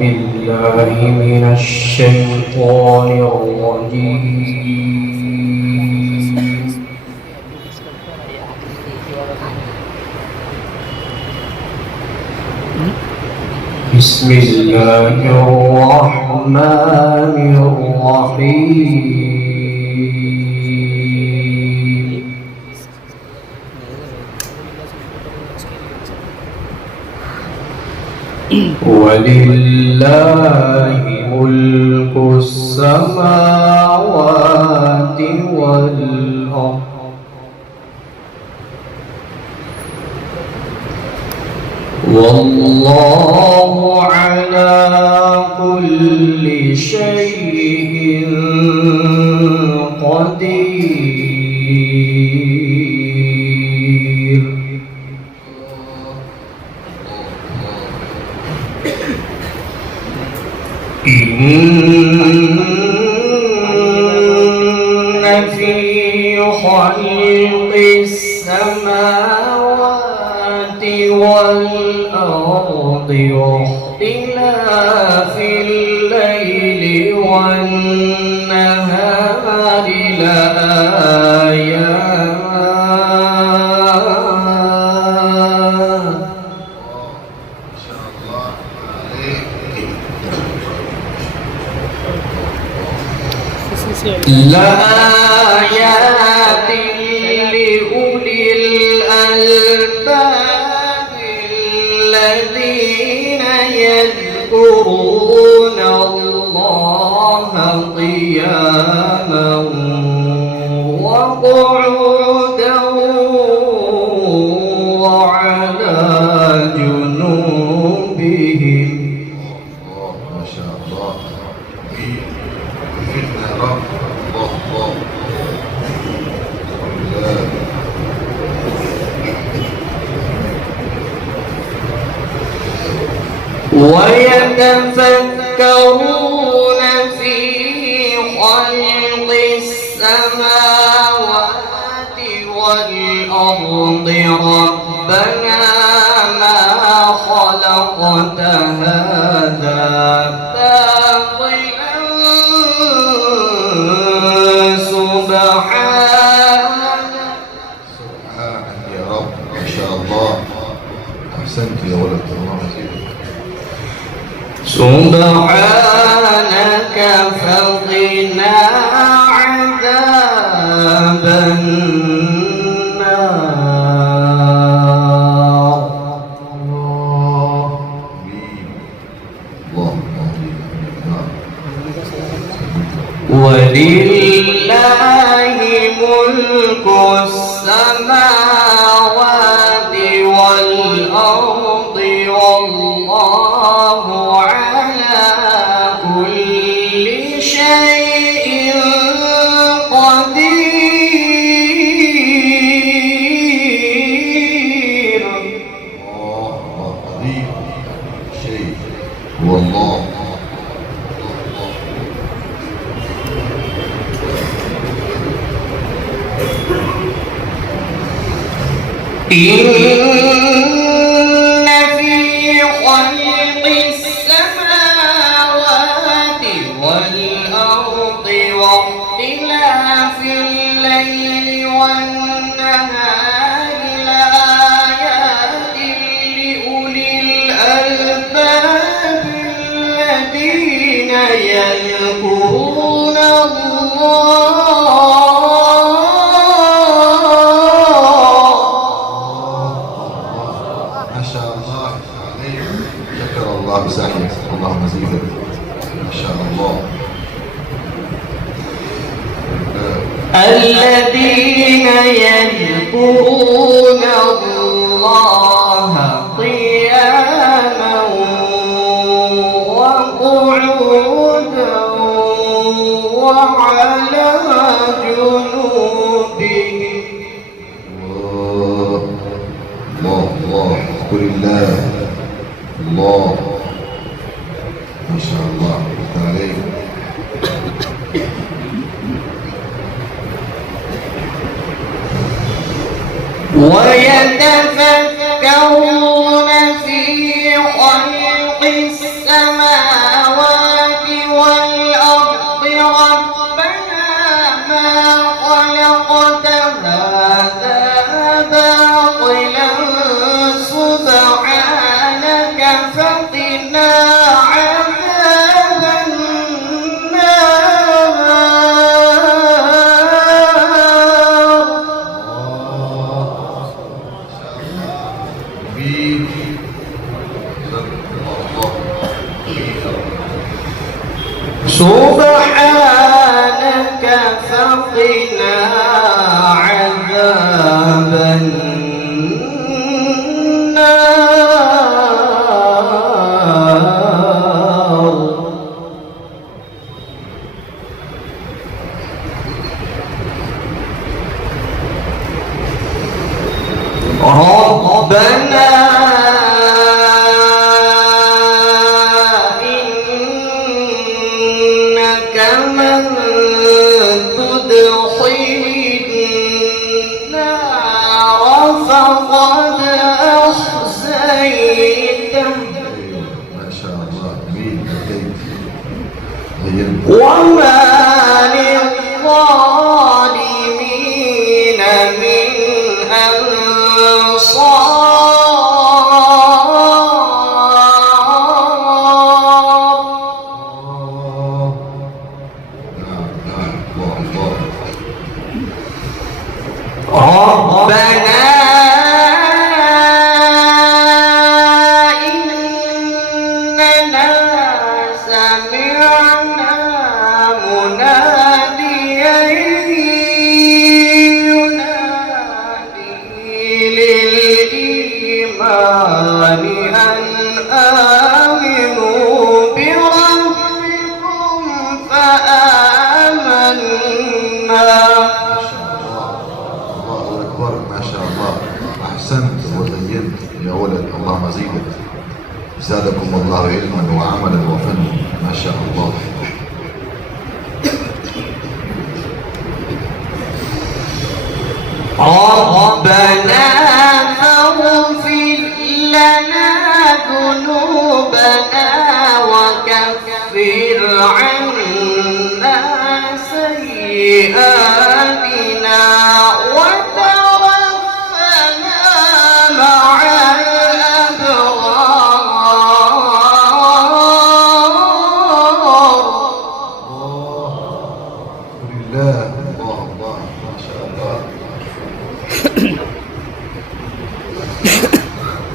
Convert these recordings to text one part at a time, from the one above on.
بالله من الشيطان الرجيم. بسم الله الرحمن الرحيم. ولله ملك السماوات والأرض والله على كل شيء قدير. إن في خلق السماوات والأرض واختلاف الليل والنهار لآيات لأولي الألباب الذين يذكرون الله قياما وقعودا وعلى جنوبهم. ما شاء الله. وفقنا يا رب. ويتفكرون في خلق السماوات والأرض ربنا ما خلقت هذا باطلا سبحانك يا رب. ما شاء الله. أحسنت يا ولد. الله يزيدك. سبحانك فقنا عذاب النار. ولله ملك السماوات والأرض والله على كل شيء قدير. قدير شيء والله. إن في خلق السماوات والأرض واختلاف الليل والنهار لآيات لأولي الألباب الذين يذكرون الله بسعيك. اللهم زيدك. ما شاء الله. الذين يذكرون الله قياما وقعودا وعلى جنوبهم. الله الله. اذكر الله. الله ما شاء الله. عليك. ويتفكرون في خلق السماوات سبحانك فقنا عذاب النار. ربنا إنك من تدخل النار فقد أخزيته ما شاء الله جميل زينت وما للظالمين من ربنا إننا سمعنا مناديا ينادي للإيمان أن آمنوا بربكم فآمنا. ما شاء الله أحسنت وزينت يا ولد. اللهم زيدك، زادكم الله علما وعملا وفنا. ما شاء الله. ربنا فاغفر لنا ذنوبنا وكفر عنا سيئاتنا وتوفنا مع الأبرار. لله الله الله ما شاء الله.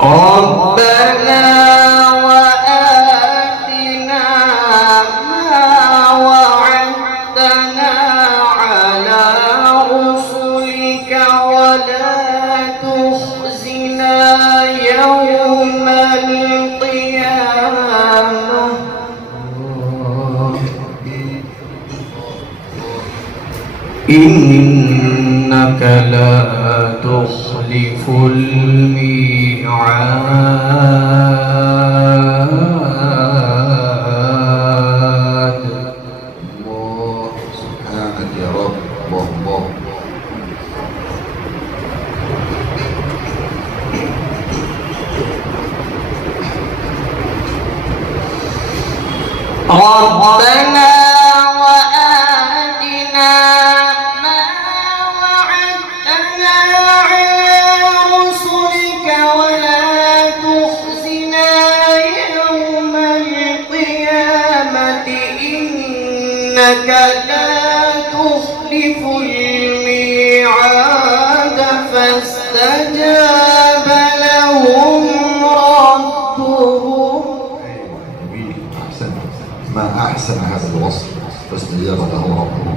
ربنا وآتنا ما وعدتنا على رسلك ولا تخزنا يوم القيامة إنك لا تخلف الميعاد. الله سبحانك يا رب. الله الله. ربنا وآتنا ما وعدتنا على رسلك ولا تخزنا يوم القيامة إنك لا تخلف الميعاد. فاستجاب لهم ربهم. جميل أحسنت. ما أحسن هذا الوصف. فاستجاب له ربه.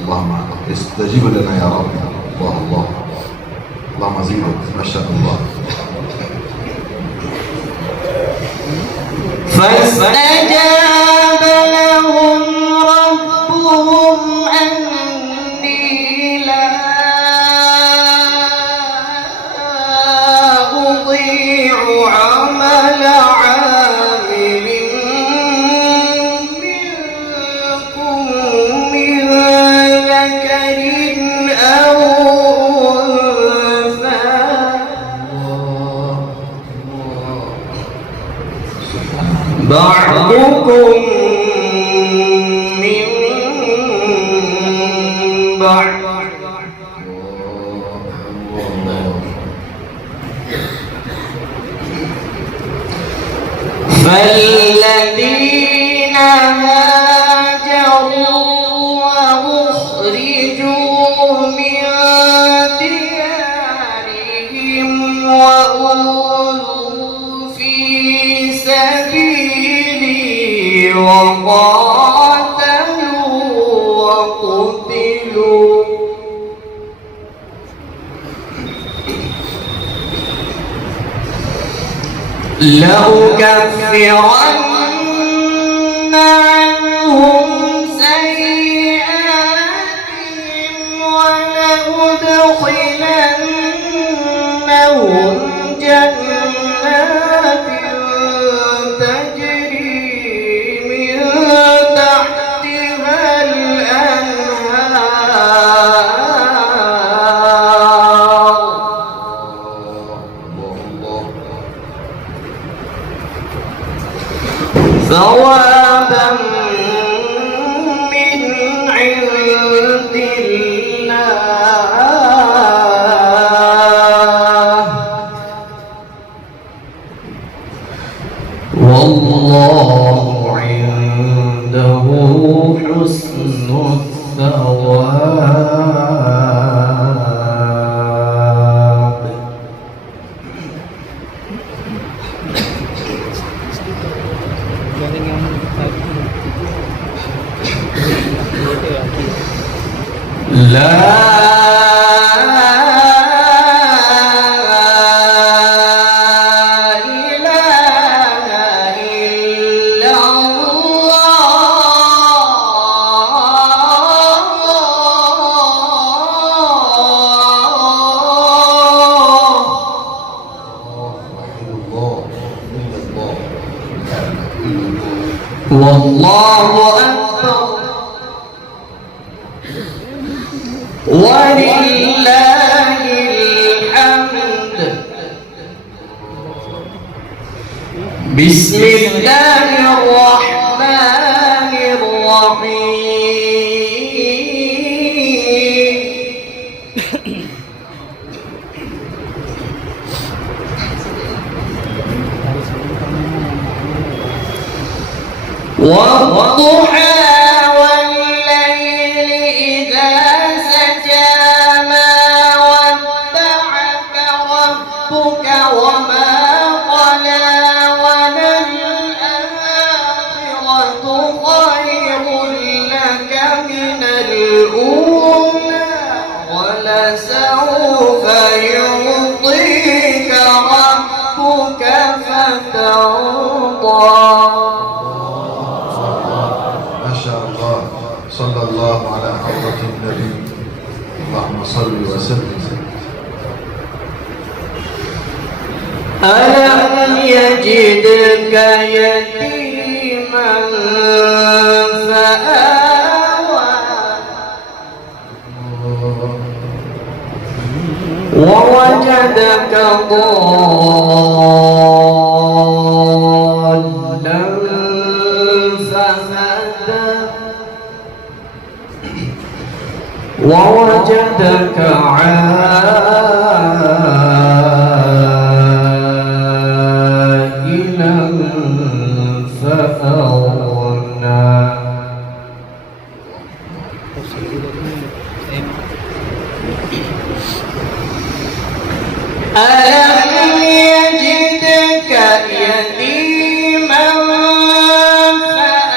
اللهم استجيب لنا يا رب. الله الله. اللهم زيدك. ما شاء الله. فاستجاب لهم ربهم أني لا أضيع عمل عامل منكم من ذكر أو أنثى بعضكم من بعض فالذين هاجروا وأخرجوا من ديارهم وأوذوا في سبيلي وقالوا لأكفرن عنهم سيئاتهم ولأدخلنهم جنات تجري من تحتها الأنهار ثوابا من عند الله والله عنده حسن الثواب. لا إله إلا والله أكبر ولله الحمد. بسم الله الرحمن الرحيم. والضحى والليل إذا سجى ما ودعك ربك وما قلى وللآخرة خير لك من الأولى ولسوف يعطيك ربك فترضى. صلى الله على حضرة النبي. اللهم صل وسلم. ألم يجدك يتيما فآوى ووجدك ضالا فهدى ووجدك عائلا فأغنى. ألم يجدك يتيما فآوى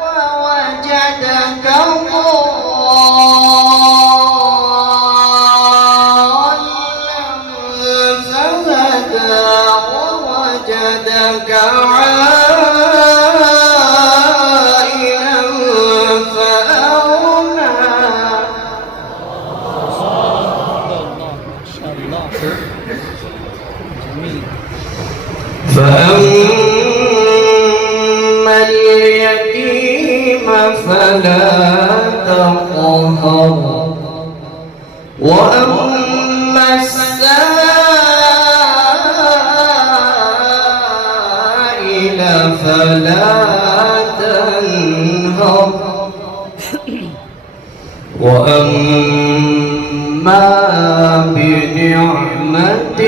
ووجدك ووجدك عائلا فأغنى. فأما اليتيم فلا تقهر وأما السائل فلا تنهر وأما بنعمة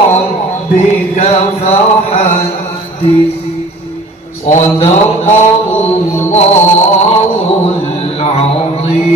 ربك فحدث. صدق الله العظيم.